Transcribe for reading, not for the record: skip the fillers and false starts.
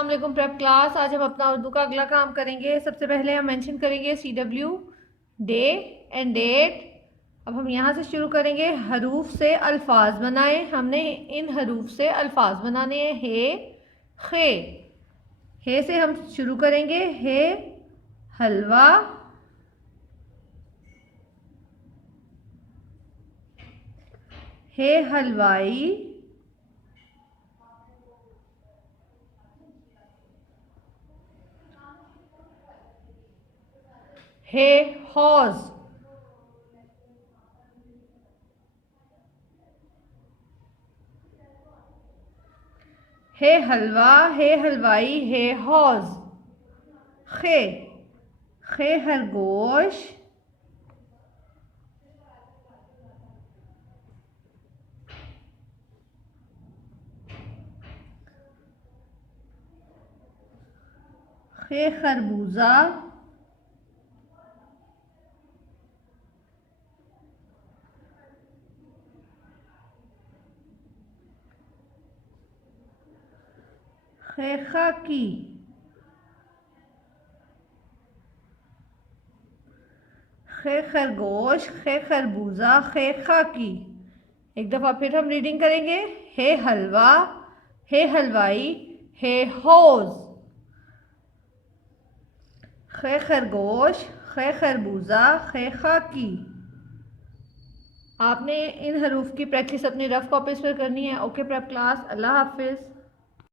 अस्सलाम वालेकुम prep class. आज हम अपना उर्दू का अगला काम करेंगे। सबसे पहले हम मेंशन करेंगे CW डे एंड डेट। अब हम यहाँ से शुरू करेंगे। हरूफ से अल्फाज बनाए। हमने इन हरूफ से अल्फाज बनाने हैं। खे हे से हम शुरू करेंगे। हे हलवा, हे हलवाई, हे हौज, हे हलवा, हे हलवाई, हे हौज। खे खे खरगोश, खे खरबूजा, खे खाकी, खे खरगोश, खे खरबूजा, खे खाकी। एक दफ़ा फिर हम रीडिंग करेंगे। हे हलवा, हे हलवाई, हे हौज, खे खरगोश, खे खरबूजा, खे खाकी। आपने इन हरूफ की प्रैक्टिस अपने रफ कॉपीज पर करनी है। ओके प्रेप क्लास, अल्लाह हाफिज़।